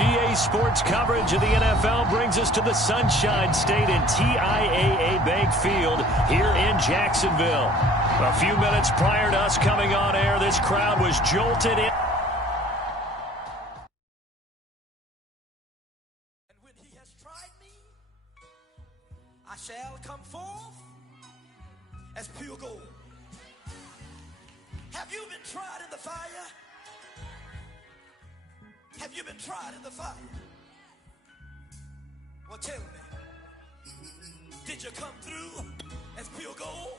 EA Sports coverage of the NFL brings us to the Sunshine State and TIAA Bank Field here in Jacksonville. A few minutes prior to us coming on air, this crowd was jolted in. And when he has tried me, I shall come forth as pure gold. Have you been tried in the fire? Have you been tried in the fire? Well, tell me, did you come through as pure gold?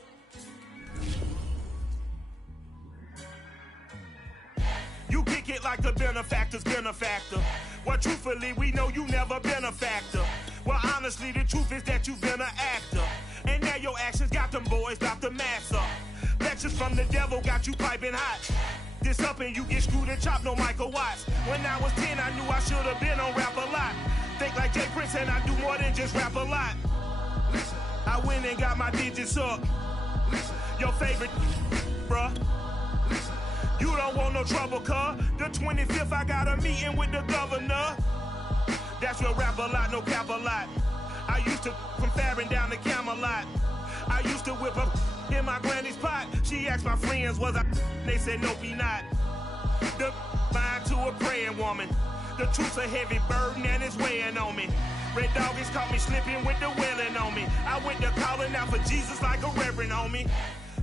You kick it like the benefactor's benefactor. Well, truthfully, we know you never been a factor. Well, honestly, the truth is that you've been an actor. And now your actions got them boys about to mass up. Lectures from the devil got you piping hot. This up and you get screwed and chopped, no Michael Watts. When I was 10, I knew I should have been on rap a lot. Think like Jay Prince and I do more than just rap a lot. Listen, I went and got my digits up. Listen, your favorite, bruh. Listen, you don't want no trouble, cuz. The 25th, I got a meeting with the governor. That's real rap a lot, no cap a lot. I used to from Farron down to Camelot. I used to whip up in my granny's pot. She asked my friends, was I? They said, no, be not. The mind to a praying woman. The truth's a heavy burden and it's weighing on me. Red doggies caught me slipping with the wailing on me. I went to calling out for Jesus like a reverend on me.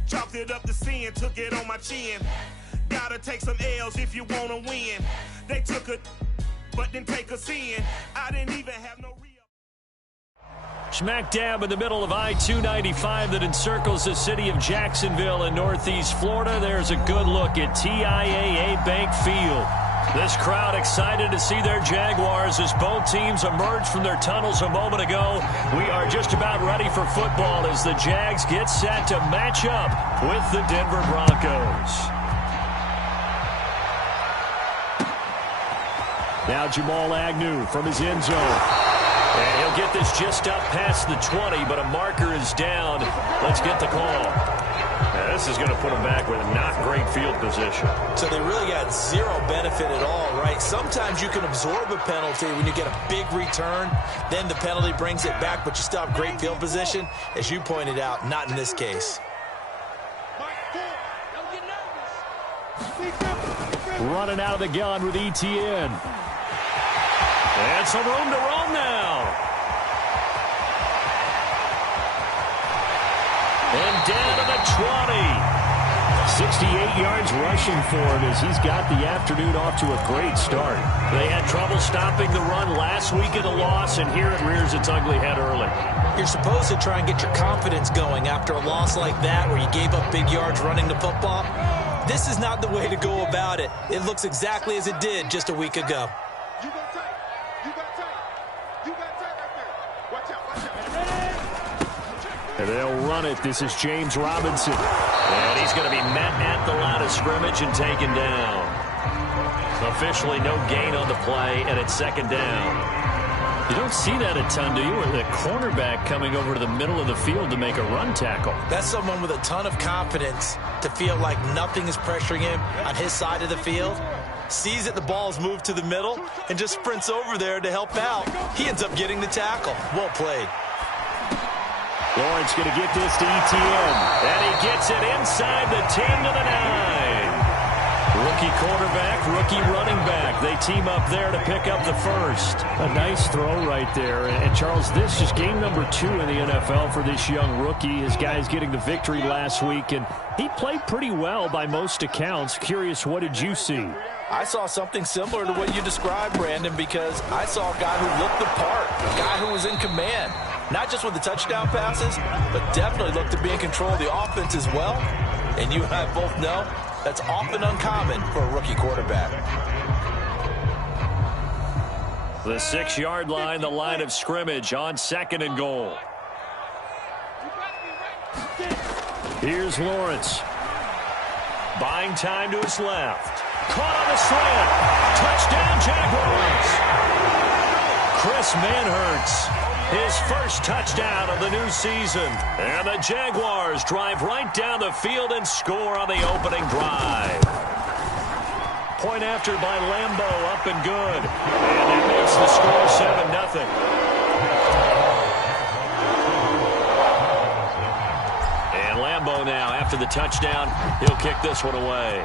Chalked it up to sin, took it on my chin. Gotta take some L's if you wanna win. They took a, but didn't take a sin. I didn't even have no real. Smack dab in the middle of I-295 that encircles the city of Jacksonville in northeast Florida. There's a good look at TIAA Bank Field. This crowd excited to see their Jaguars as both teams emerged from their tunnels a moment ago. We are just about ready for football as the Jags get set to match up with the Denver Broncos. Now Jamal Agnew from his end zone. And he'll get this just up past the 20, but a marker is down. Let's get the call. Now, this is going to put them back with a not great field position. So they really got zero benefit at all, right? Sometimes you can absorb a penalty when you get a big return. Then the penalty brings it back, but you still have great field position. As you pointed out, not in this case. Running out of the gun with ETN. And some room to roam now. And down to the 20. 68 yards rushing for him as he's got the afternoon off to a great start. They had trouble stopping the run last week in the loss, and here it rears its ugly head early. You're supposed to try and get your confidence going after a loss like that where you gave up big yards running the football. This is not the way to go about it. It looks exactly as it did just a week ago. And they'll run it. This is James Robinson. And he's going to be met at the line of scrimmage and taken down. Officially no gain on the play, and it's second down. You don't see that a ton, do you? With a cornerback coming over to the middle of the field to make a run tackle. That's someone with a ton of confidence to feel like nothing is pressuring him on his side of the field. Sees that the ball's moved to the middle and just sprints over there to help out. He ends up getting the tackle. Well played. Lawrence going to get this to ETN. And he gets it inside the 10 to the 9. Rookie quarterback, rookie running back. They team up there to pick up the first. A nice throw right there. And Charles, this is game number 2 in the NFL for this young rookie. His guys getting the victory last week, and he played pretty well by most accounts. Curious, what did you see? I saw something similar to what you described, Brandon, because I saw a guy who looked the part, a guy who was in command. Not just with the touchdown passes, but definitely looked to be in control of the offense as well. And you and I both know that's often uncommon for a rookie quarterback. The 6-yard line, the line of scrimmage on 2nd and goal. Here's Lawrence. Buying time to his left. Caught on the slant. Touchdown, Jaguars. Chris Manhertz. His first touchdown of the new season. And the Jaguars drive right down the field and score on the opening drive. point after by Lambeau, up and good. And that makes the score 7-0. And Lambeau now, after the touchdown, he'll kick this one away.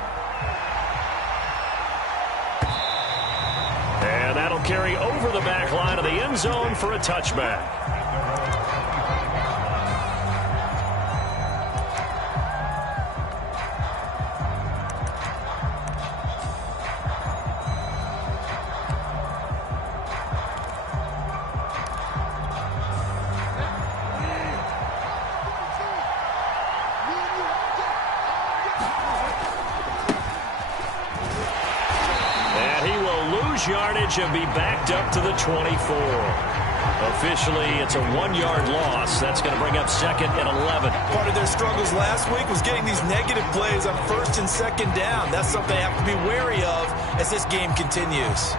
And that'll carry over the back line of the end zone for a touchback. Yardage and be backed up to the 24. Officially, it's a 1-yard loss. That's going to bring up 2nd and 11. Part of their struggles last week was getting these negative plays on 1st and 2nd down. That's something they have to be wary of as this game continues.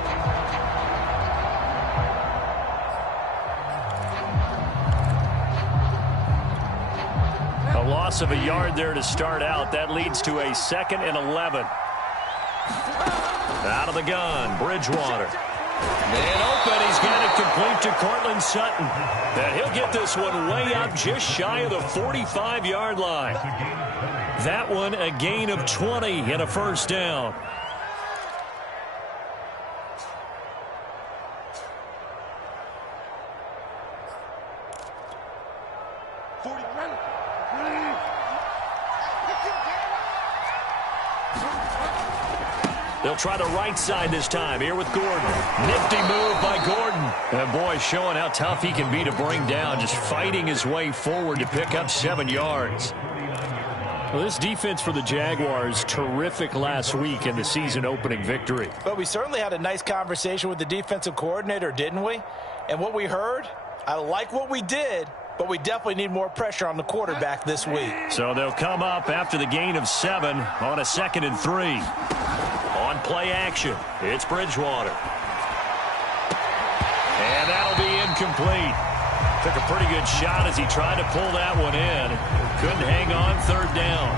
A loss of a yard there to start out. That leads to a 2nd and 11. Out of the gun, Bridgewater. Man open, he's got it complete to Cortland Sutton. And he'll get this one way up just shy of the 45-yard line. That one a gain of 20 and a first down. They'll try the right side this time here with Gordon. Nifty move by Gordon. And boy, showing how tough he can be to bring down, just fighting his way forward to pick up 7 yards. Well, this defense for the Jaguars, terrific last week in the season opening victory. But we certainly had a nice conversation with the defensive coordinator, didn't we? And what we heard, I like what we did, but we definitely need more pressure on the quarterback this week. So they'll come up after the gain of 7 on a 2nd and 3. On play action, it's Bridgewater. And that'll be incomplete. Took a pretty good shot as he tried to pull that one in. Couldn't hang on 3rd down.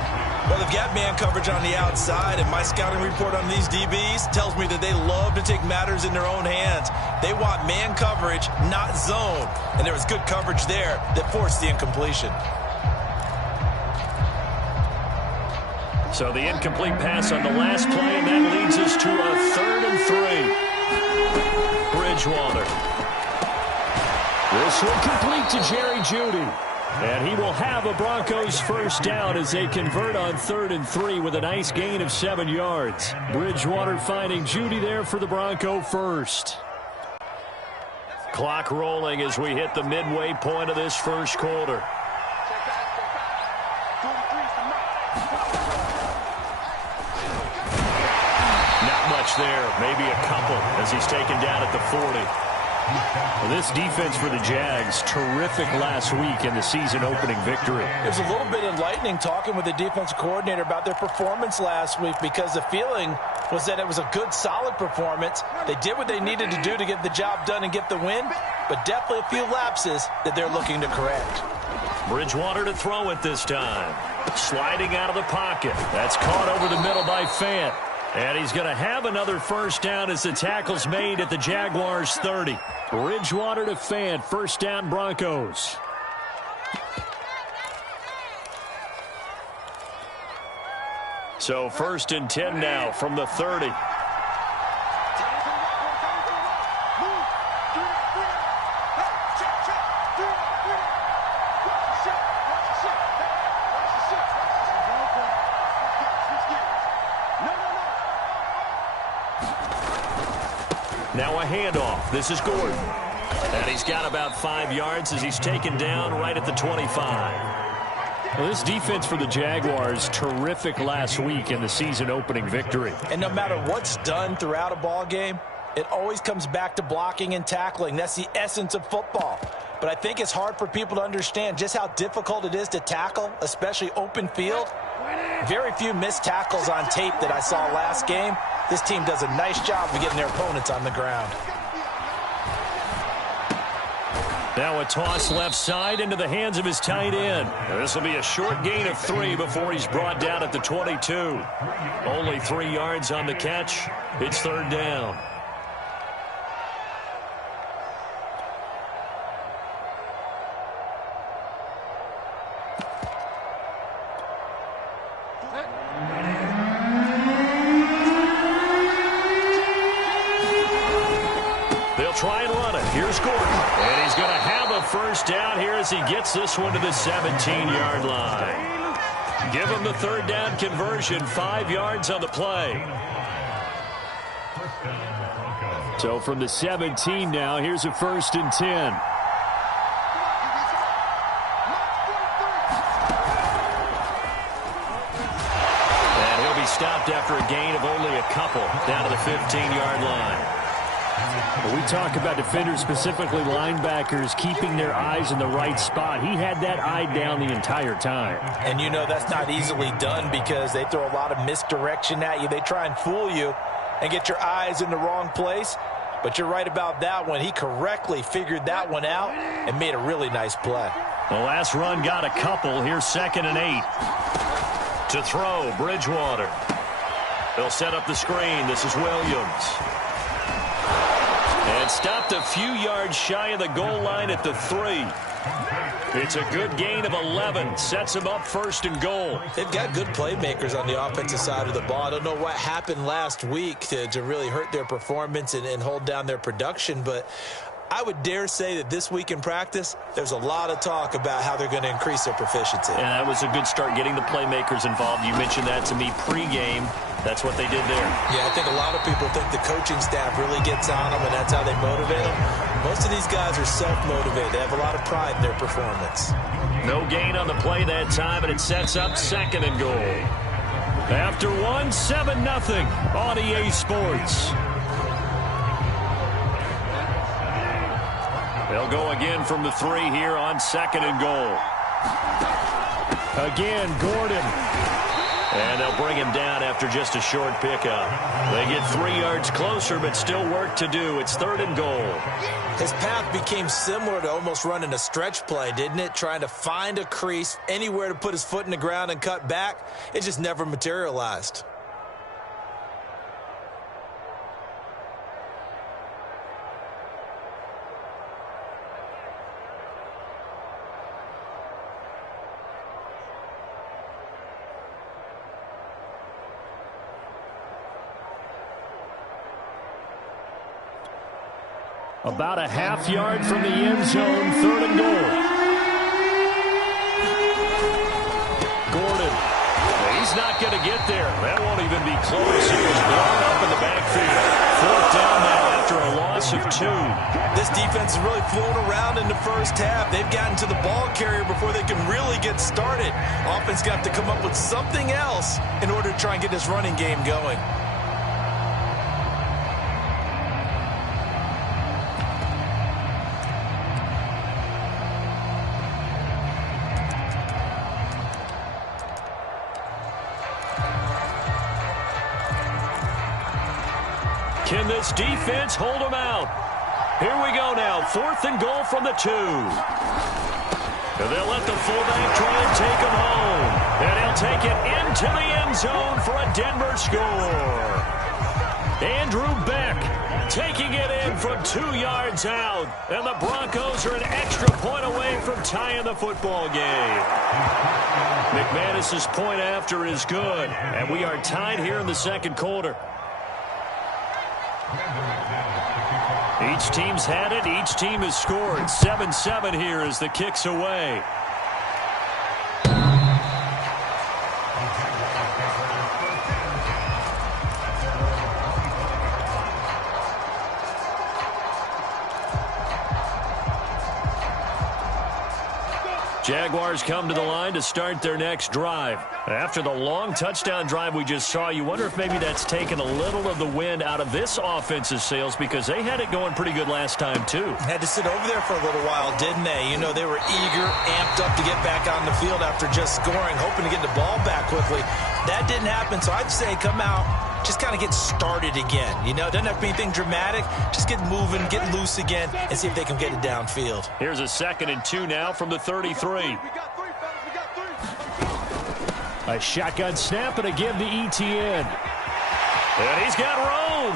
Well, they've got man coverage on the outside, and my scouting report on these DBs tells me that they love to take matters in their own hands. They want man coverage, not zone. And there was good coverage there that forced the incompletion. So the incomplete pass on the last play, and that leads us to a 3rd and 3. Bridgewater. This one complete to Jerry Jeudy. And he will have a Broncos first down as they convert on 3rd and 3 with a nice gain of 7 yards. Bridgewater finding Jeudy there for the Bronco first. Clock rolling as we hit the midway point of this first quarter. There, maybe a couple as he's taken down at the 40. Well, this defense for the Jags, terrific last week in the season opening victory. It was a little bit enlightening talking with the defensive coordinator about their performance last week, because the feeling was that it was a good, solid performance. They did what they needed to do to get the job done and get the win, but definitely a few lapses that they're looking to correct. Bridgewater to throw it this time. Sliding out of the pocket. That's caught over the middle by Fant. And he's going to have another first down as the tackle's made at the Jaguars 30. Bridgewater to Fant, first down Broncos. So 1st and 10 now from the 30. Now a handoff. This is Gordon. And he's got about 5 yards as he's taken down right at the 25. Well, this defense for the Jaguars, terrific last week in the season opening victory. And no matter what's done throughout a ball game, it always comes back to blocking and tackling. That's the essence of football. But I think it's hard for people to understand just how difficult it is to tackle, especially open field. Very few missed tackles on tape that I saw last game. This team does a nice job of getting their opponents on the ground. Now a toss left side into the hands of his tight end. This will be a short gain of 3 before he's brought down at the 22. Only 3 yards on the catch. It's 3rd down. They'll try and run it. Here's Gordon. And he's going to have a first down here as he gets this one to the 17-yard line. Give him the 3rd down conversion, 5 yards on the play. So from the 17 now, here's a 1st and 10. And he'll be stopped after a gain of only a couple down to the 15-yard line. When we talk about defenders, specifically linebackers, keeping their eyes in the right spot. He had that eye down the entire time. And you know that's not easily done because they throw a lot of misdirection at you. They try and fool you and get your eyes in the wrong place. But you're right about that one. He correctly figured that one out and made a really nice play. The last run got a couple. Here's 2nd and 8. To throw, Bridgewater. They'll set up the screen. This is Williams. And stopped a few yards shy of the goal line at the 3. It's a good gain of 11. Sets them up 1st and goal. They've got good playmakers on the offensive side of the ball. I don't know what happened last week to really hurt their performance and hold down their production, but I would dare say that this week in practice, there's a lot of talk about how they're going to increase their proficiency. And that was a good start getting the playmakers involved. You mentioned that to me pregame. That's what they did there. Yeah, I think a lot of people think the coaching staff really gets on them, and that's how they motivate them. Most of these guys are self-motivated. They have a lot of pride in their performance. No gain on the play that time, and it sets up 2nd and goal. After 1, 7-0 on EA Sports. They'll go again from the 3 here on 2nd and goal. Again, Gordon. And they'll bring him down after just a short pickup. They get 3 yards closer, but still work to do. It's 3rd and goal. His path became similar to almost running a stretch play, didn't it? Trying to find a crease, anywhere to put his foot in the ground and cut back. It just never materialized. About a half yard from the end zone, 3rd and goal. Gordon. He's not going to get there. That won't even be close. He was blown up in the backfield. 4th down now after a loss of 2. This defense is really flown around in the first half. They've gotten to the ball carrier before they can really get started. Offense got to come up with something else in order to try and get this running game going. Can this defense hold them out? Here we go now. 4th and goal from the 2. They'll let the fullback try and take him home. And he'll take it into the end zone for a Denver score. Andrew Beck taking it in from 2 yards out. And the Broncos are an extra point away from tying the football game. McManus's point after is good. And we are tied here in the 2nd quarter. Each team's had it. Each team has scored. 7-7 here as the kick's away. Jaguars come to the line to start their next drive. After the long touchdown drive we just saw, you wonder if maybe that's taken a little of the wind out of this offense's sails because they had it going pretty good last time, too. Had to sit over there for a little while, didn't they? You know, they were eager, amped up to get back on the field after just scoring, hoping to get the ball back quickly. That didn't happen, so I'd say come out, just kind of get started again. You know, it doesn't have to be anything dramatic. Just get moving, get loose again, and see if they can get it downfield. Here's a 2nd and 2 now from the 33. A shotgun snap and a give to Etienne. And he's got room.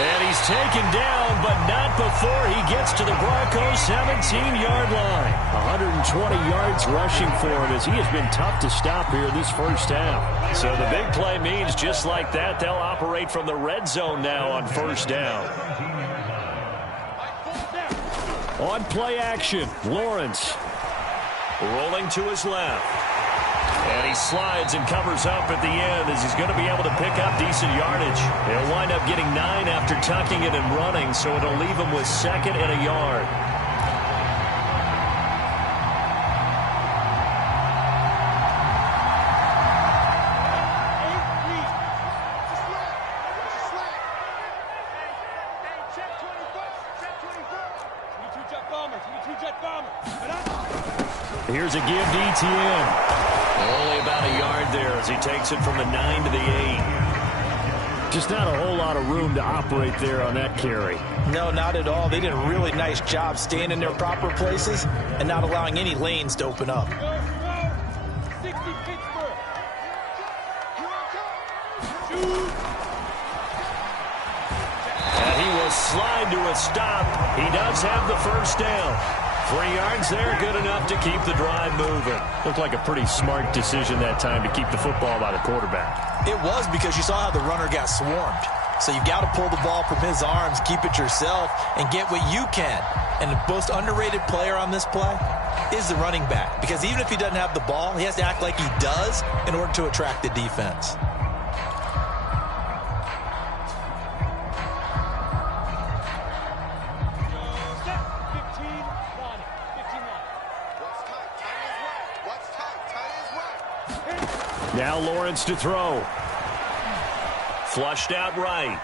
And he's taken down, but not before he gets to the Broncos' 17-yard line. 120 yards rushing for him as he has been tough to stop here this first half. So the big play means just like that, they'll operate from the red zone now on first down. On play action, Lawrence rolling to his left. And he slides and covers up at the end as he's going to be able to pick up decent yardage. He'll wind up getting 9 after tucking it and running, so it'll leave him with 2nd and a yard. Here's a give to Etienne. Only about a yard there as he takes it from the 9 to the 8. Just not a whole lot of room to operate there on that carry. No, not at all. They did a really nice job staying in their proper places and not allowing any lanes to open up. And he will slide to a stop. He does have the first down. 3 yards there, good enough to keep the drive moving. Looked like a pretty smart decision that time to keep the football by the quarterback. It was because you saw how the runner got swarmed. So you've got to pull the ball from his arms, keep it yourself, and get what you can. And the most underrated player on this play is the running back. Because even if he doesn't have the ball, he has to act like he does in order to attract the defense. Now Lawrence to throw. Flushed out right.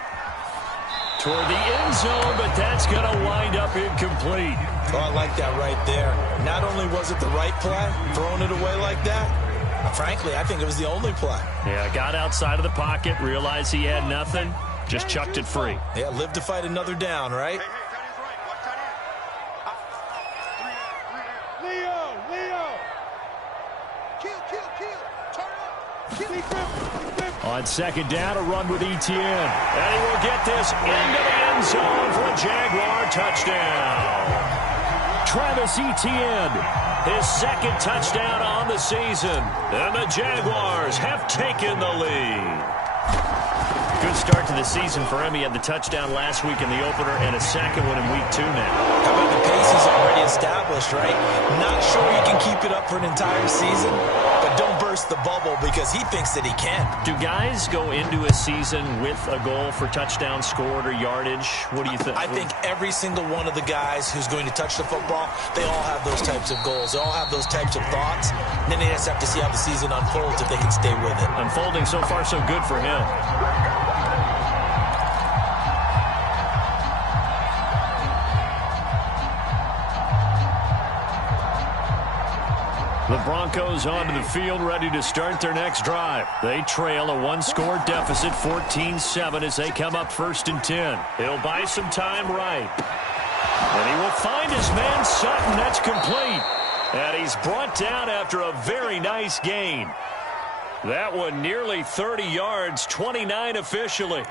Toward the end zone, but that's going to wind up incomplete. Oh, I like that right there. Not only was it the right play, throwing it away like that, but frankly, I think it was the only play. Yeah, got outside of the pocket, realized he had nothing, just chucked it free. Yeah, live to fight another down, right? On 2nd down, a run with Etienne. And he will get this into the end zone for a Jaguar touchdown. Travis Etienne, his 2nd touchdown on the season. And the Jaguars have taken the lead. Good start to the season for him. He had the touchdown last week in the opener and a 2nd one in week 2 now. How about the pace he's already established, right? Not sure he can keep it up for an entire season, but don't burst the bubble because he thinks that he can. Do guys go into a season with a goal for touchdown scored or yardage? What do you think? I think every single one of the guys who's going to touch the football, they all have those types of goals. They all have those types of thoughts. And then they just have to see how the season unfolds if they can stay with it. Unfolding so far so good for him. The Broncos onto the field, ready to start their next drive. They trail a one-score deficit, 14-7, as they come up 1st and 10. He'll buy some time right. And he will find his man Sutton. That's complete. And he's brought down after a very nice gain. That one nearly 30 yards, 29 officially.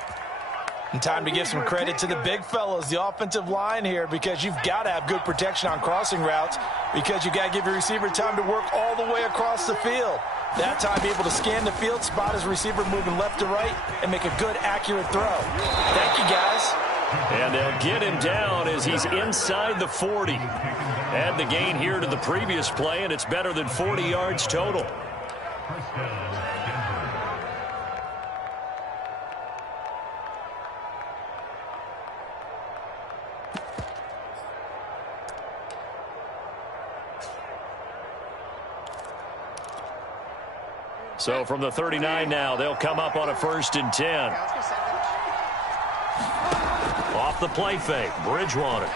And time to give some credit to the big fellas, the offensive line here, because you've got to have good protection on crossing routes because you've got to give your receiver time to work all the way across the field. That time, be able to scan the field, spot his receiver moving left to right, and make a good, accurate throw. Thank you, guys. And they'll get him down as he's inside the 40. Add the gain here to the previous play, and it's better than 40 yards total. So from the 39 now, they'll come up on a 1st and 10. Off the play fake, Bridgewater.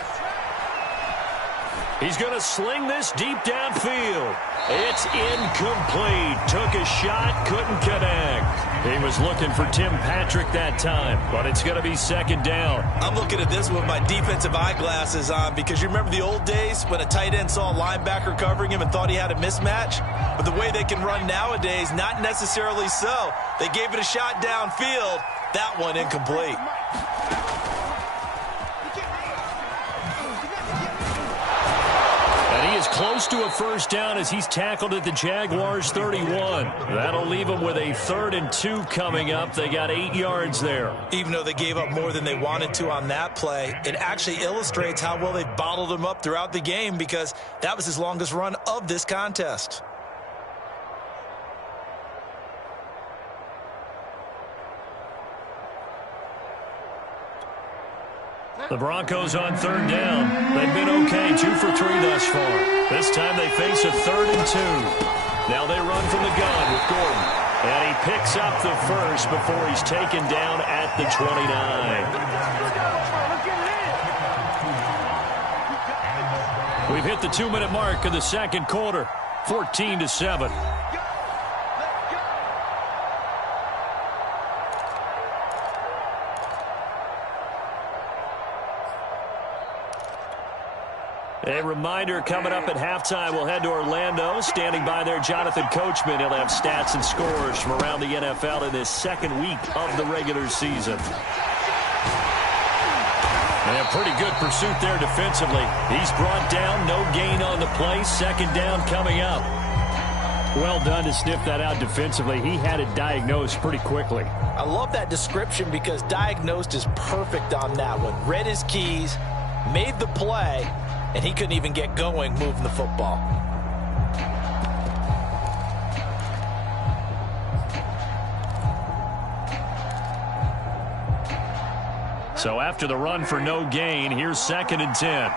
He's going to sling this deep downfield. It's incomplete. Took a shot, couldn't connect. He was looking for Tim Patrick that time, but it's going to be 2nd down. I'm looking at this with my defensive eyeglasses on because you remember the old days when a tight end saw a linebacker covering him and thought he had a mismatch? But the way they can run nowadays, not necessarily so. They gave it a shot downfield. That one incomplete. And he is close to a 1st down as he's tackled at the Jaguars' 31. That'll leave him with a 3rd and 2 coming up. They got 8 yards there. Even though they gave up more than they wanted to on that play, it actually illustrates how well they bottled him up throughout the game because that was his longest run of this contest. The Broncos on 3rd down. They've been okay, 2 for 3 thus far. This time they face a 3rd and 2. Now they run from the gun with Gordon. And he picks up the first before he's taken down at the 29. We've hit the 2-minute mark of the 2nd quarter, 14-7. A reminder, coming up at halftime, we'll head to Orlando. Standing by there, Jonathan Coachman. He'll have stats and scores from around the NFL in this 2nd week of the regular season. And a pretty good pursuit there defensively. He's brought down, no gain on the play. 2nd down coming up. Well done to sniff that out defensively. He had it diagnosed pretty quickly. I love that description because diagnosed is perfect on that one. Read his keys, made the play, and he couldn't even get going moving the football. So after the run for no gain, here's 2nd and 10.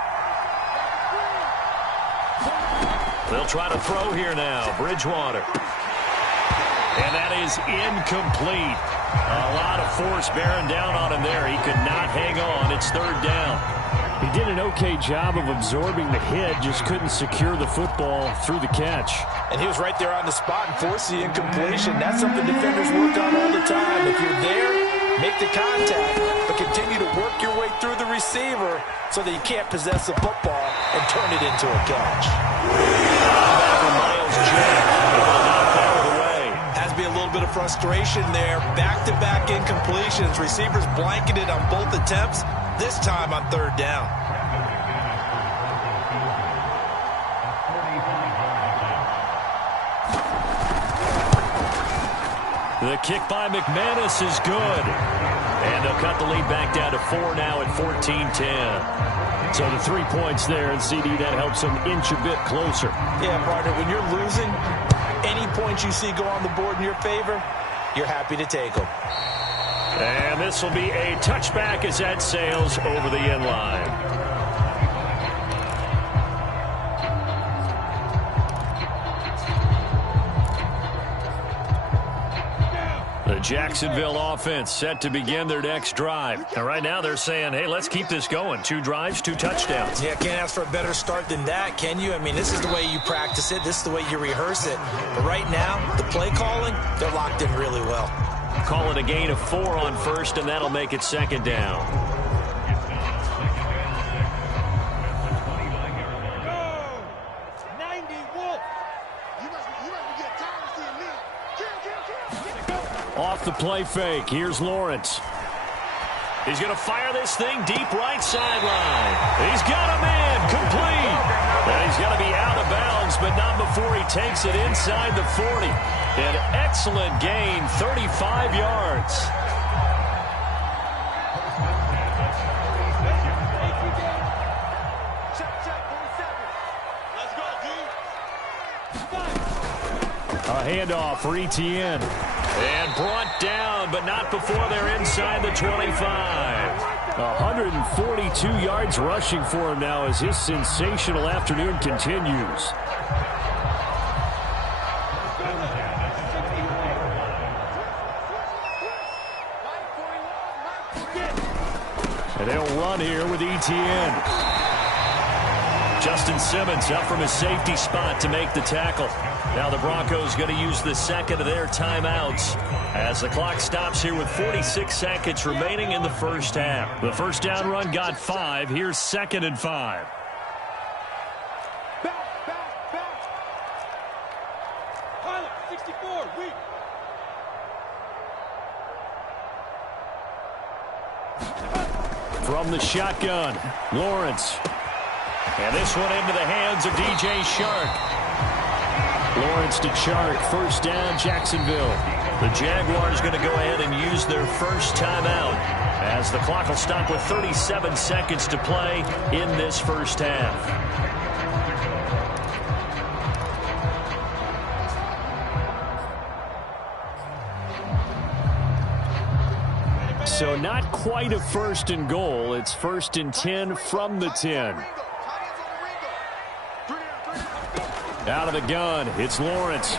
They'll try to throw here now. Bridgewater. And that is incomplete. A lot of force bearing down on him there. He could not hang on. It's 3rd down. He did an okay job of absorbing the hit, just couldn't secure the football through the catch. And he was right there on the spot and forced the incompletion. That's something defenders work on all the time. If you're there, make the contact, but continue to work your way through the receiver so that you can't possess the football and turn it into a catch. Miles Jack. Has to be a little bit of frustration there. Back-to-back incompletions. Receivers blanketed on both attempts. This time on 3rd down. The kick by McManus is good. And they'll cut the lead back down to 4 now at 14-10. So the 3 points there, and CD, that helps them inch a bit closer. Yeah, partner, when you're losing, any points you see go on the board in your favor, you're happy to take them. And this will be a touchback as that sails over the end line. The Jacksonville offense set to begin their next drive. And right now they're saying, hey, let's keep this going. 2 drives, 2 touchdowns. Yeah, can't ask for a better start than that, can you? I mean, this is the way you practice it. This is the way you rehearse it. But right now, the play calling, they're locked in really well. Call it a gain of 4 on 1st, and that'll make it 2nd down. Off the play fake, here's Lawrence. He's going to fire this thing deep right sideline. He's got a man, complete. And he's going to be out of bounds, but not before he takes it inside the 40. An excellent gain, 35 yards. A handoff for Etienne. And brought down, but not before they're inside the 25. 142 yards rushing for him now as his sensational afternoon continues. And they'll run here with Etienne. Justin Simmons up from his safety spot to make the tackle. Now the Broncos going to use the second of their timeouts as the clock stops here with 46 seconds remaining in the first half. The first down run got 5. Here's 2nd and 5. Pilot, 64, weak. From the shotgun, Lawrence. And this one into the hands of DJ Shark. Lawrence to Chark, first down, Jacksonville. The Jaguars going to go ahead and use their first timeout as the clock will stop with 37 seconds to play in this first half. So not quite a 1st and goal. It's 1st and 10 from the 10. Out of the gun, it's Lawrence.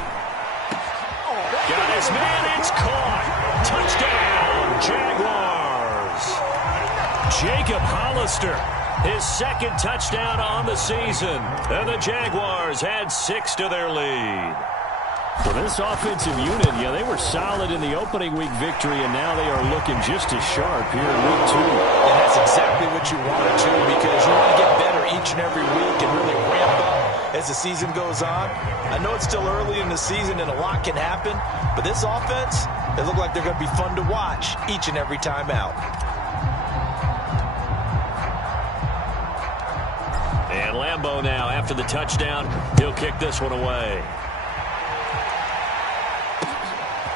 Got his man, it's caught. Touchdown, Jaguars. Jacob Hollister, his 2nd touchdown on the season. And the Jaguars add 6 to their lead. For this offensive unit, yeah, they were solid in the opening week victory, and now they are looking just as sharp here in week 2. And that's exactly what you wanted to, because you want to get better each and every week and really ramp up as the season goes on. I know it's still early in the season and a lot can happen, but this offense, they look like they're going to be fun to watch each and every time out. And Lambeau now, after the touchdown, he'll kick this one away.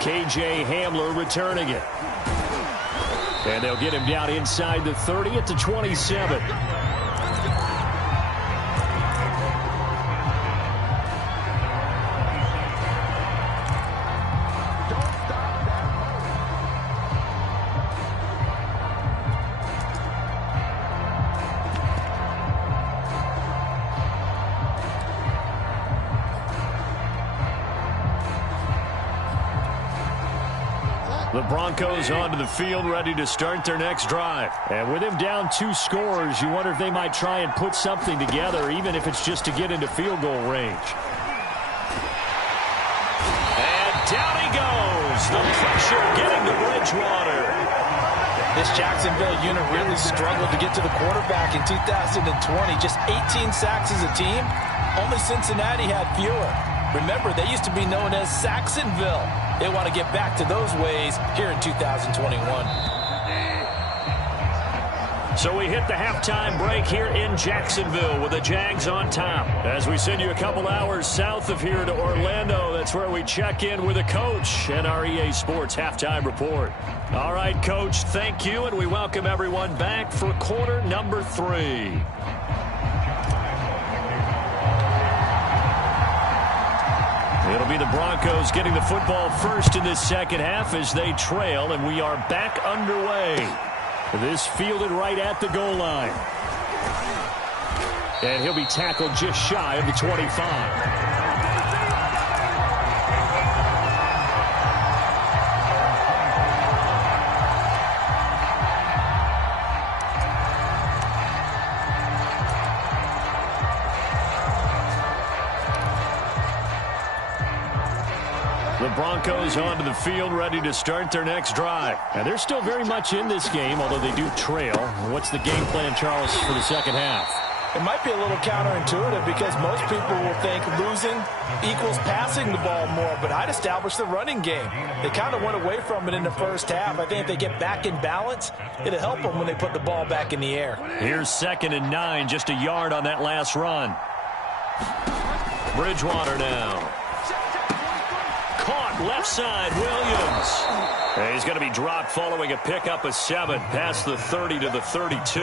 KJ Hamler returning it. And they'll get him down inside the 30 at the 27. The Broncos onto the field, ready to start their next drive. And with him down 2 scores, you wonder if they might try and put something together, even if it's just to get into field goal range. And down he goes. The pressure getting to Bridgewater. This Jacksonville unit really struggled to get to the quarterback in 2020. Just 18 sacks as a team. Only Cincinnati had fewer. Remember, they used to be known as Saxonville. They want to get back to those ways here in 2021. So we hit the halftime break here in Jacksonville with the Jags on top. As we send you a couple hours south of here to Orlando, that's where we check in with the coach and our EA Sports halftime report. All right, Coach, thank you, and we welcome everyone back for quarter number 3. It'll be the Broncos getting the football first in this second half as they trail, and we are back underway. This fielded right at the goal line. And he'll be tackled just shy of the 25. The Broncos onto the field, ready to start their next drive. And they're still very much in this game, although they do trail. What's the game plan, Charles, for the second half? It might be a little counterintuitive because most people will think losing equals passing the ball more, but I'd establish the running game. They kind of went away from it in the first half. I think if they get back in balance, it'll help them when they put the ball back in the air. Here's 2nd and 9, just a yard on that last run. Bridgewater now. Caught left side, Williams. And he's going to be dropped following a pickup of 7 past the 30 to the 32.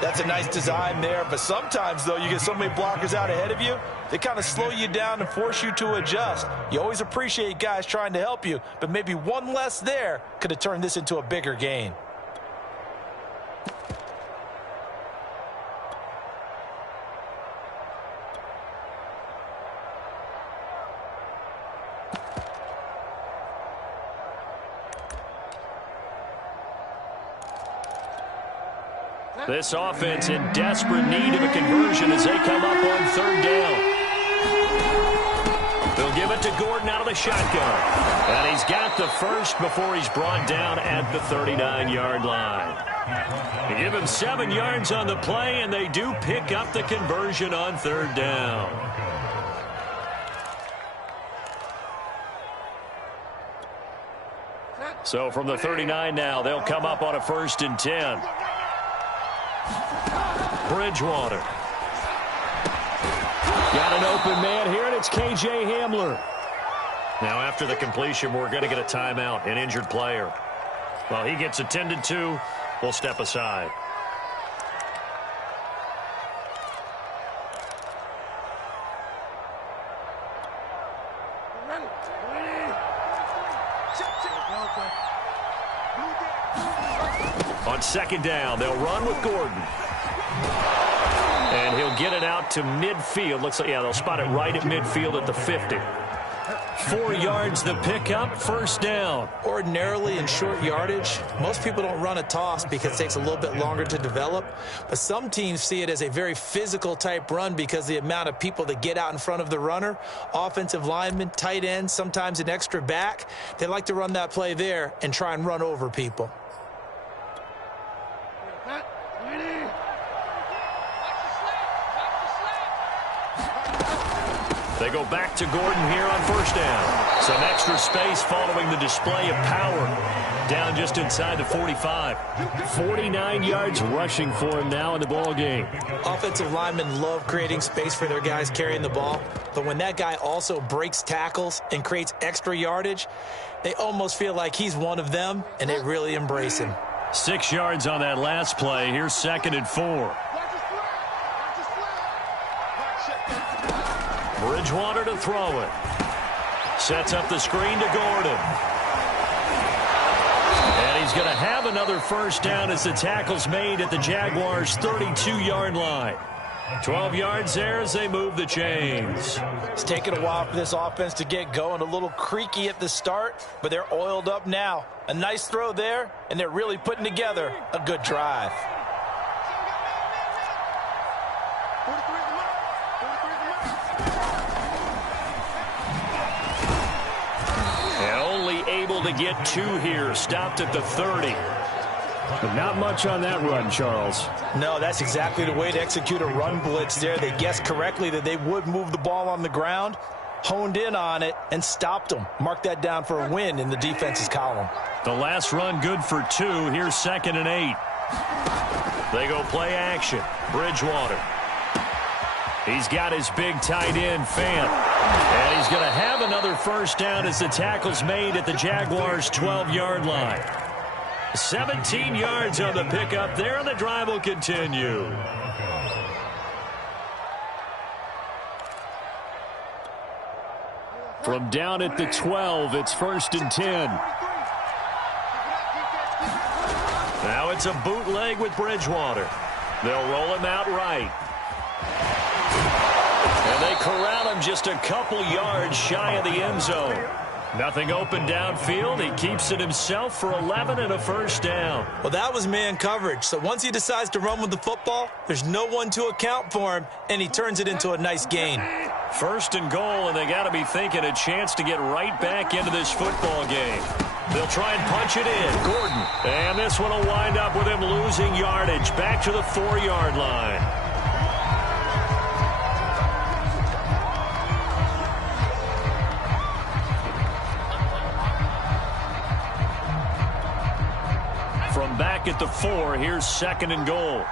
That's a nice design there, but sometimes, though, you get so many blockers out ahead of you, they kind of slow you down and force you to adjust. You always appreciate guys trying to help you, but maybe one less there could have turned this into a bigger gain. This offense in desperate need of a conversion as they come up on third down. They'll give it to Gordon out of the shotgun. And he's got the first before he's brought down at the 39-yard line. They give him 7 yards on the play, and they do pick up the conversion on third down. So from the 39 now, they'll come up on a 1st and 10. Bridgewater. Got an open man here, and it's K.J. Hamler. Now after the completion, we're going to get a timeout, an injured player. While he gets attended to, we'll step aside. On 2nd down, they'll run with Gordon. And he'll get it out to midfield. Looks like, yeah, they'll spot it right at midfield at the 50. 4 yards the pickup, 1st down. Ordinarily in short yardage, most people don't run a toss because it takes a little bit longer to develop. But some teams see it as a very physical type run because the amount of people that get out in front of the runner, offensive linemen, tight ends, sometimes an extra back. They like to run that play there and try and run over people. They go back to Gordon here on 1st down. Some extra space following the display of power. Down just inside the 45. 49 yards rushing for him now in the ball game. Offensive linemen love creating space for their guys carrying the ball. But when that guy also breaks tackles and creates extra yardage, they almost feel like he's one of them, and they really embrace him. 6 yards on that last play. Here's 2nd and 4. Bridgewater to throw it. Sets up the screen to Gordon. And he's going to have another 1st down as the tackle's made at the Jaguars' 32-yard line. 12 yards there as they move the chains. It's taken a while for this offense to get going. A little creaky at the start, but they're oiled up now. A nice throw there, and they're really putting together a good drive. Able to get 2 here, stopped at the 30. But not much on that run, Charles. No, that's exactly the way to execute a run blitz there. They guessed correctly that they would move the ball on the ground, honed in on it, and stopped them. Mark that down for a win in the defense's column. The last run good for 2. Here's 2nd and 8. They go play action. Bridgewater. He's got his big tight end, Fant. And he's going to have another 1st down as the tackle's made at the Jaguars' 12-yard line. 17 yards on the pickup there, and the drive will continue. From down at the 12, it's 1st and 10. Now it's a bootleg with Bridgewater. They'll roll him out right. And they corral him just a couple yards shy of the end zone. Nothing open downfield. He keeps it himself for 11 and a 1st down. Well, that was man coverage. So once he decides to run with the football, there's no one to account for him, and he turns it into a nice gain. 1st and goal, and they got to be thinking a chance to get right back into this football game. They'll try and punch it in. Gordon. And this one will wind up with him losing yardage back to the 4-yard line. From back at the 4, here's 2nd and goal.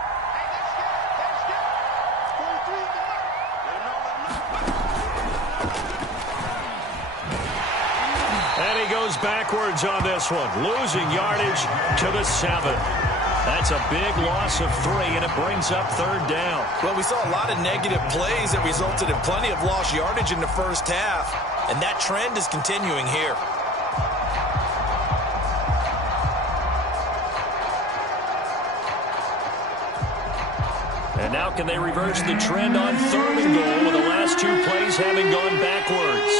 And he goes backwards on this one, losing yardage to the 7. That's a big loss of 3, and it brings up 3rd down. Well, we saw a lot of negative plays that resulted in plenty of lost yardage in the first half, and that trend is continuing here. And now can they reverse the trend on 3rd and goal with the last 2 plays having gone backwards?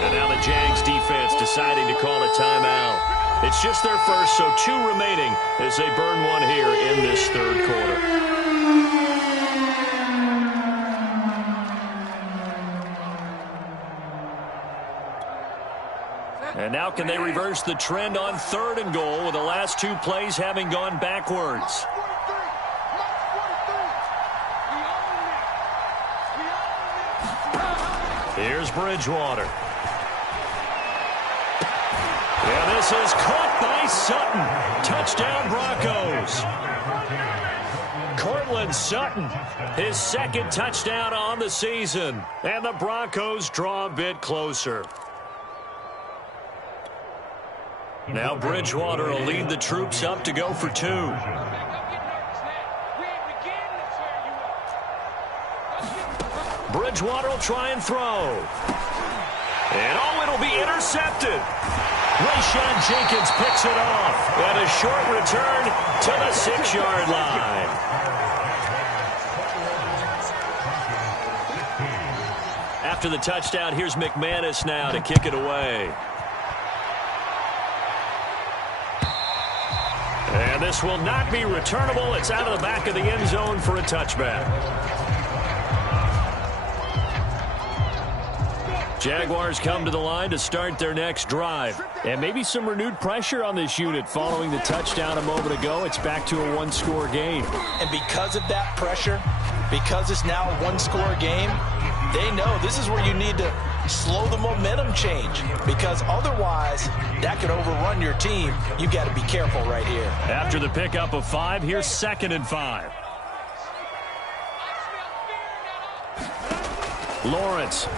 And now the Jags defense deciding to call a timeout. It's just their first, so 2 remaining as they burn one here in this third quarter. And now can they reverse the trend on 3rd and goal with the last 2 plays having gone backwards? Here's Bridgewater. Yeah, this is caught by Sutton. Touchdown, Broncos. Cortland Sutton, his 2nd touchdown on the season. And the Broncos draw a bit closer. Now Bridgewater will lead the troops up to go for 2. Bridgewater will try and throw. And it'll be intercepted. Rayshon Jenkins picks it off. And a short return to the 6-yard line. After the touchdown, here's McManus now to kick it away. And this will not be returnable. It's out of the back of the end zone for a touchback. Jaguars come to the line to start their next drive. And maybe some renewed pressure on this unit following the touchdown a moment ago. It's back to a 1-score game. And because of that pressure, because it's now a 1-score game, they know this is where you need to slow the momentum change, because otherwise that could overrun your team. You got to be careful right here. After the pickup of 5, here's 2nd and 5. Lawrence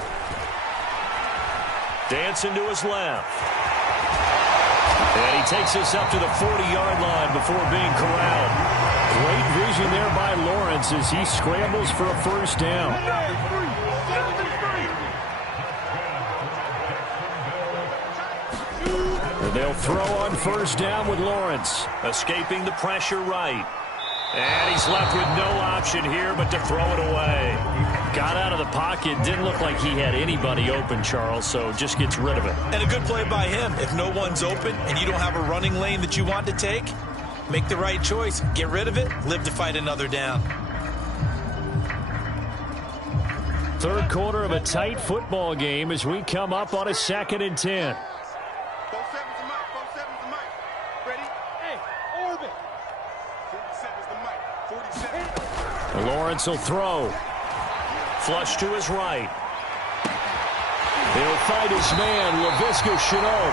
dancing to his left. And he takes us up to the 40-yard line before being corralled. Great vision there by Lawrence as he scrambles for a first down. They'll throw on first down with Lawrence. Escaping the pressure right. And he's left with no option here but to throw it away. Got out of the pocket. Didn't look like he had anybody open, Charles, so just gets rid of it. And a good play by him. If no one's open and you don't have a running lane that you want to take, make the right choice. Get rid of it. Live to fight another down. Third quarter of a tight football game as we come up on a 2nd and 10. Lawrence will throw. Flush to his right. He'll fight his man, Laviska Shenault.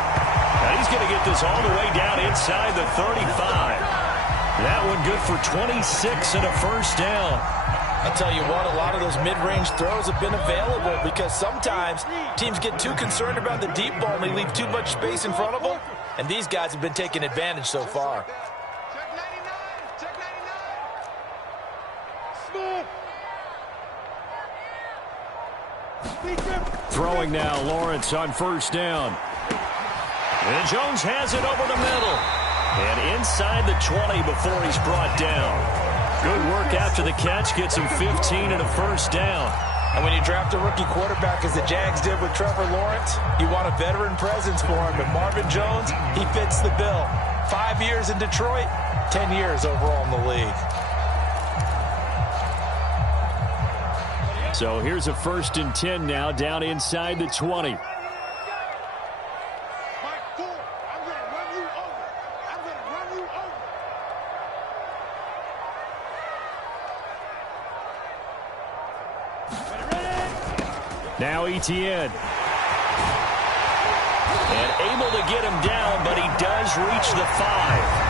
And he's going to get this all the way down inside the 35. That one good for 26 and a first down. I'll tell you what, a lot of those mid-range throws have been available because sometimes teams get too concerned about the deep ball and they leave too much space in front of them. And these guys have been taking advantage so far. Throwing now, Lawrence on first down. And Jones has it over the middle. And inside the 20 before he's brought down. Good work after the catch. Gets him 15 and a first down. And when you draft a rookie quarterback, as the Jags did with Trevor Lawrence, you want a veteran presence for him. And Marvin Jones, he fits the bill. 5 years in Detroit, 10 years overall in the league. So here's a 1st and 10 now, down inside the 20. Now Etienne. And able to get him down, but he does reach the 5.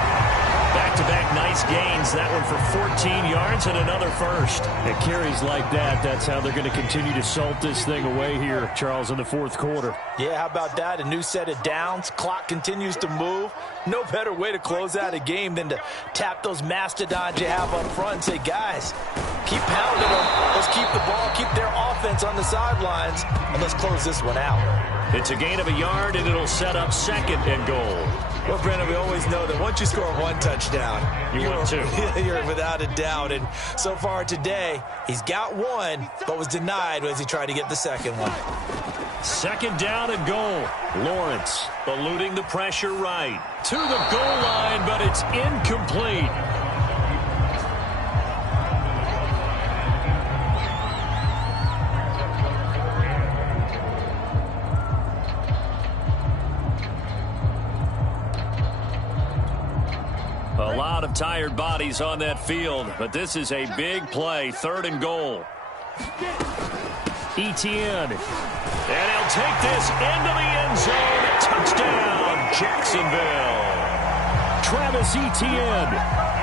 Back-to-back nice gains. That one for 14 yards and another first. It carries like that. That's how they're going to continue to salt this thing away here, Charles, in the 4th quarter. Yeah, how about that? A new set of downs. Clock continues to move. No better way to close out a game than to tap those mastodons you have up front and say, guys, keep pounding them. Let's keep the ball, keep their offense on the sidelines, and let's close this one out. It's a gain of a yard, and it'll set up 2nd and goal. Well, Brandon, we always know that once you score 1 touchdown, you're 2. You're without a doubt. And so far today, he's got 1, but was denied as he tried to get the 2nd one. Second down and goal. Lawrence eluding the pressure right. To the goal line, but it's incomplete. A lot of tired bodies on that field, but this is a big play. 3rd and goal. Etienne. And he'll take this into the end zone. Touchdown, Jacksonville. Travis Etienne,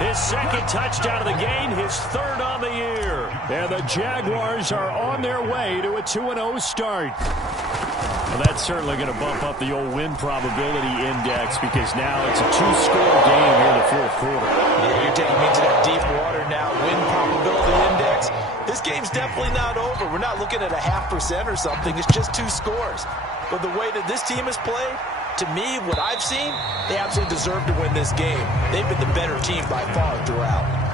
his 2nd touchdown of the game, his 3rd on the year. And the Jaguars are on their way to a 2-0 start. Well, that's certainly going to bump up the old win probability index because now it's a 2-score game here in the 4th quarter. Yeah, you're taking me to that deep water now. Win probability index. This game's definitely not over. We're not looking at a 0.5% or something. It's just 2 scores. But the way that this team has played, to me, what I've seen, they absolutely deserve to win this game. They've been the better team by far throughout.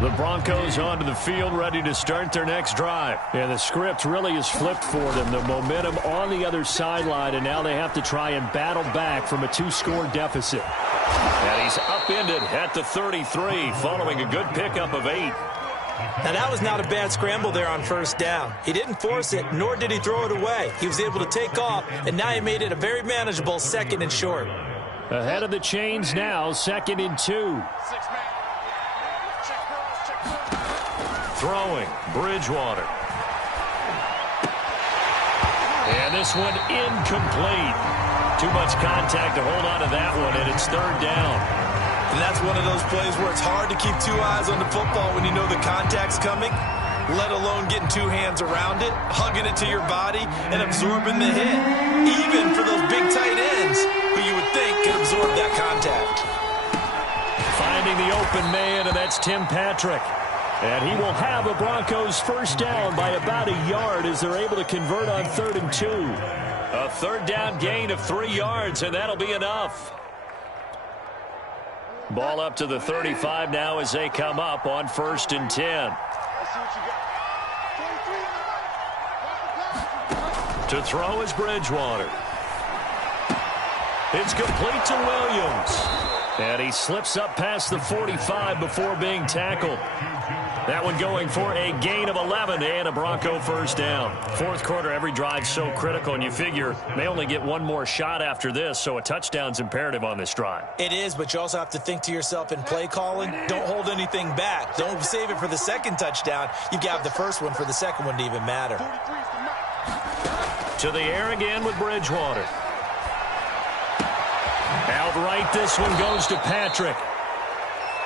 The Broncos onto the field, ready to start their next drive. And the script really is flipped for them. The momentum on the other sideline, and now they have to try and battle back from a 2-score deficit. And he's upended at the 33, following a good pickup of 8. Now, that was not a bad scramble there on 1st down. He didn't force it, nor did he throw it away. He was able to take off, and now he made it a very manageable 2nd and short. Ahead of the chains now, 2nd and 2. Throwing, Bridgewater. And this one incomplete. Too much contact to hold on to that one, and it's 3rd down. And that's one of those plays where it's hard to keep 2 eyes on the football when you know the contact's coming, let alone getting 2 hands around it, hugging it to your body, and absorbing the hit. Even for those big tight ends who you would think could absorb that contact. Finding the open man, and that's Tim Patrick. And he will have a Broncos 1st down by about a yard as they're able to convert on 3rd and 2. A 3rd down gain of 3 yards, and that'll be enough. Ball up to the 35 now as they come up on 1st and 10. To throw is Bridgewater. It's complete to Williams. And he slips up past the 45 before being tackled. That one going for a gain of 11 and a Bronco 1st down. 4th quarter, every drive so critical, and you figure they only get one more shot after this, so a touchdown's imperative on this drive. It is, but you also have to think to yourself in play calling, don't hold anything back. Don't save it for the 2nd touchdown. You've got the 1st one for the 2nd one to even matter. To the air again with Bridgewater. Outright, this one goes to Patrick.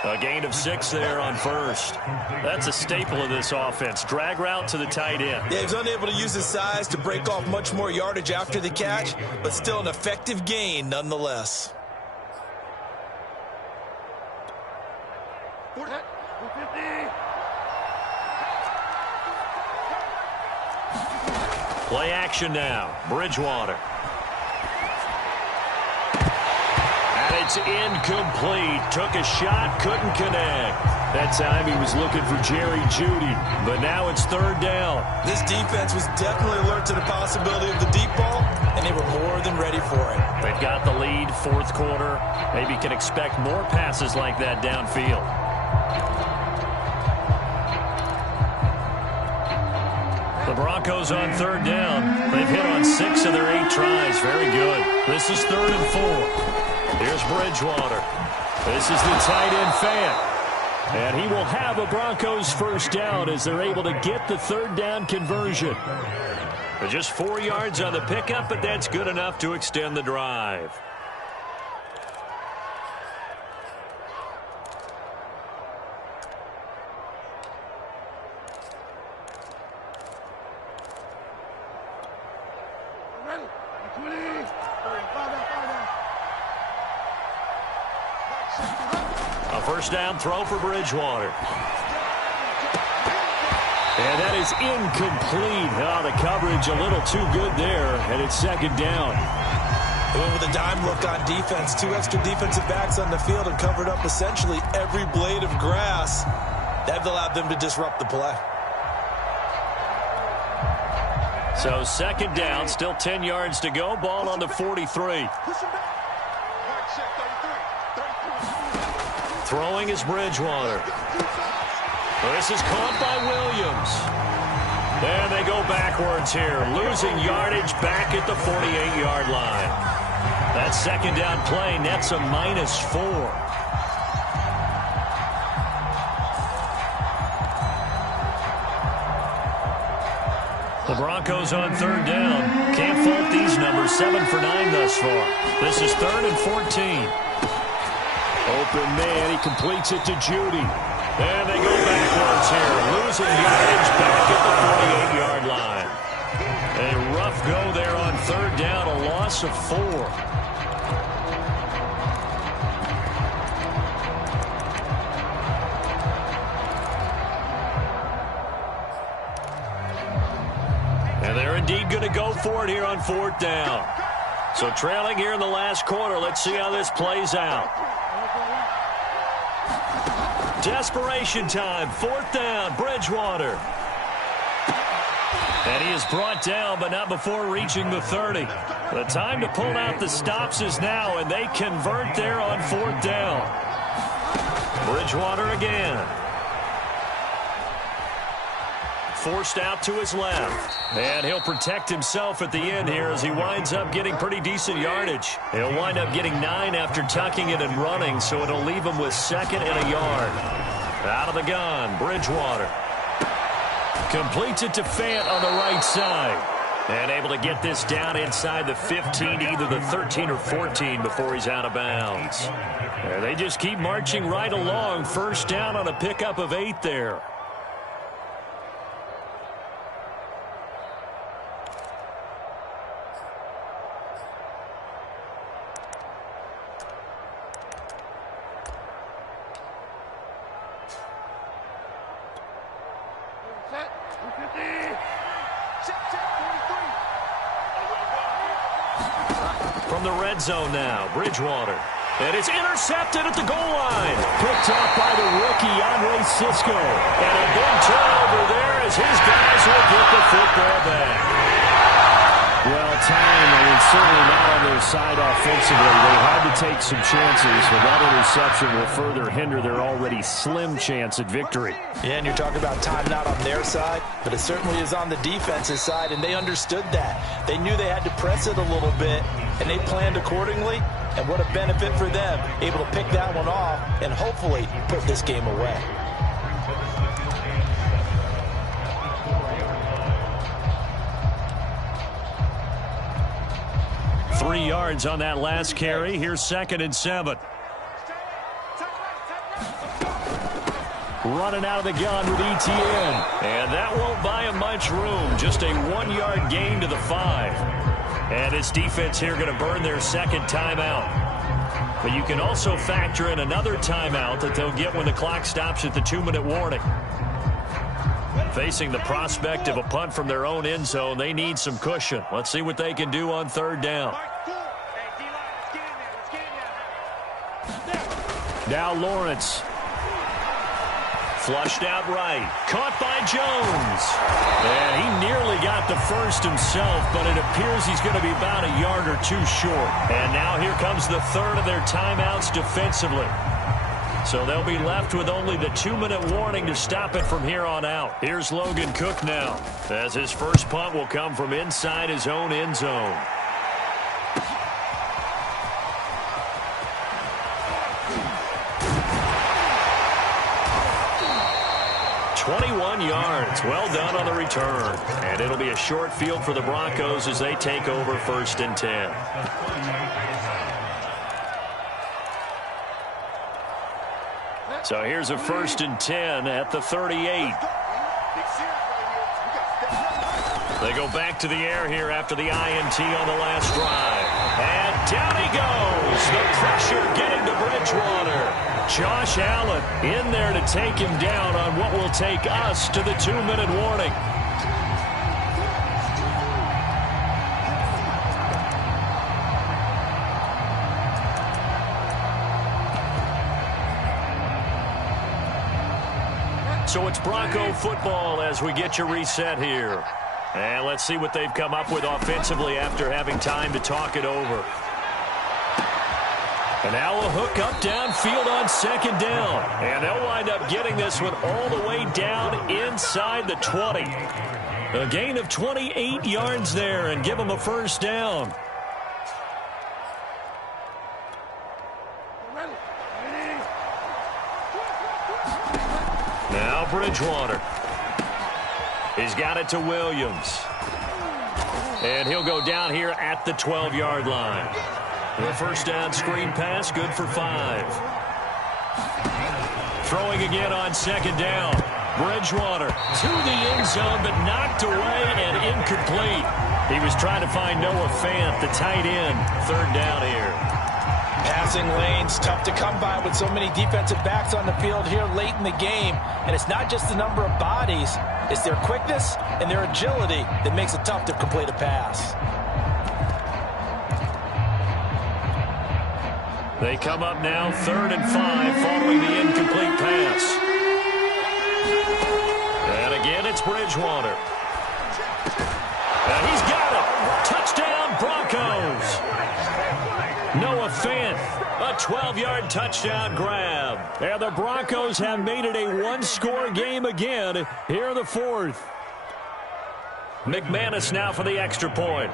A gain of 6 there on 1st. That's a staple of this offense. Drag route to the tight end. Yeah, he was unable to use his size to break off much more yardage after the catch, but still an effective gain nonetheless. Play action now. Bridgewater. It's incomplete. Took a shot, couldn't connect. That time he was looking for Jerry Jeudy, but now it's 3rd down. This defense was definitely alert to the possibility of the deep ball, and they were more than ready for it. They've got the lead, 4th quarter. Maybe can expect more passes like that downfield. The Broncos on 3rd down. They've hit on 6 of their 8 tries. Very good. This is 3rd and 4. Here's Bridgewater. This is the tight end fan. And he will have a Broncos 1st down as they're able to get the 3rd down conversion. Just 4 yards on the pickup, but that's good enough to extend the drive. A 1st down throw for Bridgewater. And that is incomplete. Oh, the coverage a little too good there, and it's 2nd down. They went with a dime look on defense. 2 extra defensive backs on the field and covered up essentially every blade of grass. That allowed them to disrupt the play. So second down, still 10 yards to go. Ball on the 43. Throwing is Bridgewater. This is caught by Williams. And they go backwards here, losing yardage back at the 48-yard line. That second down play nets a -4. The Broncos on third down. Can't fault these numbers. 7 for 9 thus far. This is 3rd and 14. Open man. He completes it to Judy. And they go backwards here, losing yardage back at the 48-yard line. A rough go there on third down, a loss of 4. And they're indeed going to go for it here on 4th down. So trailing here in the last quarter, let's see how this plays out. Desperation time, 4th down, Bridgewater. And he is brought down, but not before reaching the 30. The time to pull out the stops is now, and they convert there on 4th down. Bridgewater again. Forced out to his left. And he'll protect himself at the end here as he winds up getting pretty decent yardage. He'll wind up getting 9 after tucking it and running, so it'll leave him with 2nd and a yard. Out of the gun, Bridgewater. Completes it to Fant on the right side. And able to get this down inside the 15, either the 13 or 14 before he's out of bounds. And they just keep marching right along. First down on a pickup of 8 there. From the red zone now, Bridgewater. And it's intercepted at the goal line. Picked up by the rookie, Andre Sisco. And a big turnover there as his guys will get the football back. Well, time, certainly not on their side offensively. They had to take some chances, but that interception will further hinder their already slim chance at victory. Yeah, and you're talking about time not on their side, but it certainly is on the defense's side, and they understood that. They knew they had to press it a little bit, and they planned accordingly, and what a benefit for them, able to pick that one off and hopefully put this game away. Three yards on that last carry. Here's 2nd and 7. Running out of the gun with Etienne. And that won't buy him much room. Just a 1-yard gain to the 5. And this defense here going to burn their 2nd timeout. But you can also factor in another timeout that they'll get when the clock stops at the 2-minute warning. Facing the prospect of a punt from their own end zone, they need some cushion. Let's see what they can do on 3rd down. Now Lawrence. Flushed out right. Caught by Jones. And he nearly got the first himself, but it appears he's going to be about a yard or 2 short. And now here comes the 3rd of their timeouts defensively. So they'll be left with only the 2-minute warning to stop it from here on out. Here's Logan Cook now, as his first punt will come from inside his own end zone. Yards. Well done on the return. And it'll be a short field for the Broncos as they take over 1st and 10. So here's a 1st and 10 at the 38. They go back to the air here after the INT on the last drive. And down he goes. The pressure getting to Bridgewater. Josh Allen in there to take him down on what will take us to the 2-minute warning. So it's Bronco football as we get you reset here. And let's see what they've come up with offensively after having time to talk it over. And now a hook up downfield on second down. And they'll wind up getting this one all the way down inside the 20. A gain of 28 yards there and give them a first down. Now Bridgewater. He's got it to Williams. And he'll go down here at the 12-yard line. The first down screen pass, good for 5. Throwing again on second down. Bridgewater to the end zone, but knocked away and incomplete. He was trying to find Noah Fant, the tight end. Third down here. Passing lanes, tough to come by with so many defensive backs on the field here late in the game. And it's not just the number of bodies, it's their quickness and their agility that makes it tough to complete a pass. They come up now 3rd and 5 following the incomplete pass. And again, it's Bridgewater. And he's got it. Touchdown, Broncos. Noah Fant, a 12-yard touchdown grab. And the Broncos have made it a one-score game again here in the 4th. McManus now for the extra point.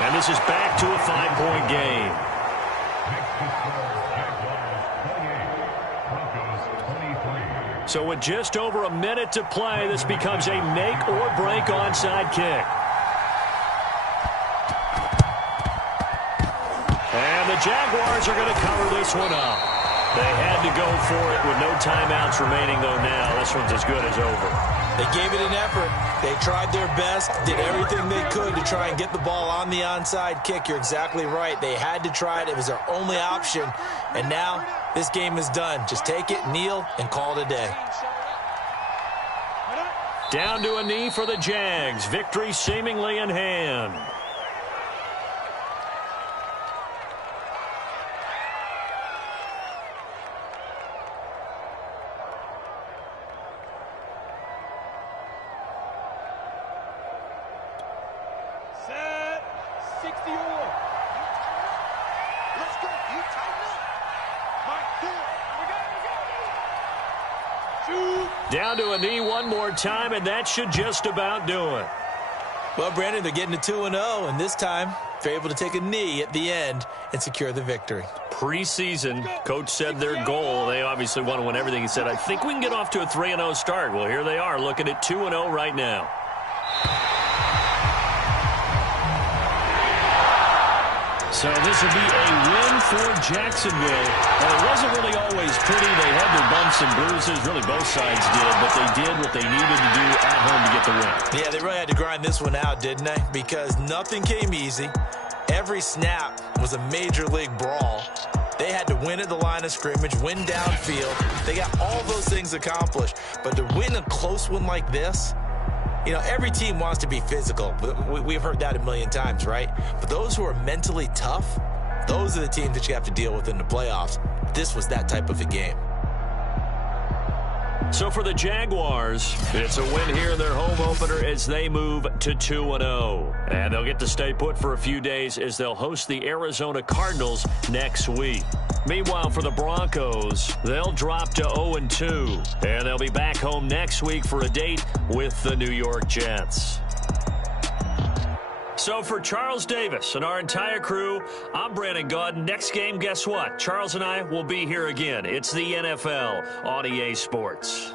And this is back to a 5-point game. So with just over a minute to play, this becomes a make-or-break onside kick. And the Jaguars are going to cover this one up. They had to go for it with no timeouts remaining, though now. This one's as good as over. They gave it an effort. They tried their best, did everything they could to try and get the ball on the onside kick. You're exactly right. They had to try it. It was their only option. And now this game is done. Just take it, kneel, and call it a day. Down to a knee for the Jags. Victory seemingly in hand. Down to a knee one more time, and that should just about do it. Well, Brandon, they're getting to 2-0, and this time they're able to take a knee at the end and secure the victory. Preseason, coach said their goal, they obviously want to win everything. He said, I think we can get off to a 3-0 start. Well, here they are looking at 2-0 right now. So this will be a win for Jacksonville. And it wasn't really always pretty. They had their bumps and bruises. Really, both sides did. But they did what they needed to do at home to get the win. Yeah, they really had to grind this one out, didn't they? Because nothing came easy. Every snap was a major league brawl. They had to win at the line of scrimmage, win downfield. They got all those things accomplished. But to win a close one like this, you know, every team wants to be physical. We've heard that a million times, right? But those who are mentally tough, those are the teams that you have to deal with in the playoffs. This was that type of a game. So for the Jaguars, it's a win here in their home opener as they move to 2-0. And they'll get to stay put for a few days as they'll host the Arizona Cardinals next week. Meanwhile, for the Broncos, they'll drop to 0-2. And they'll be back home next week for a date with the New York Jets. So for Charles Davis and our entire crew, I'm Brandon Gaudin. Next game, guess what? Charles and I will be here again. It's the NFL on EA Sports.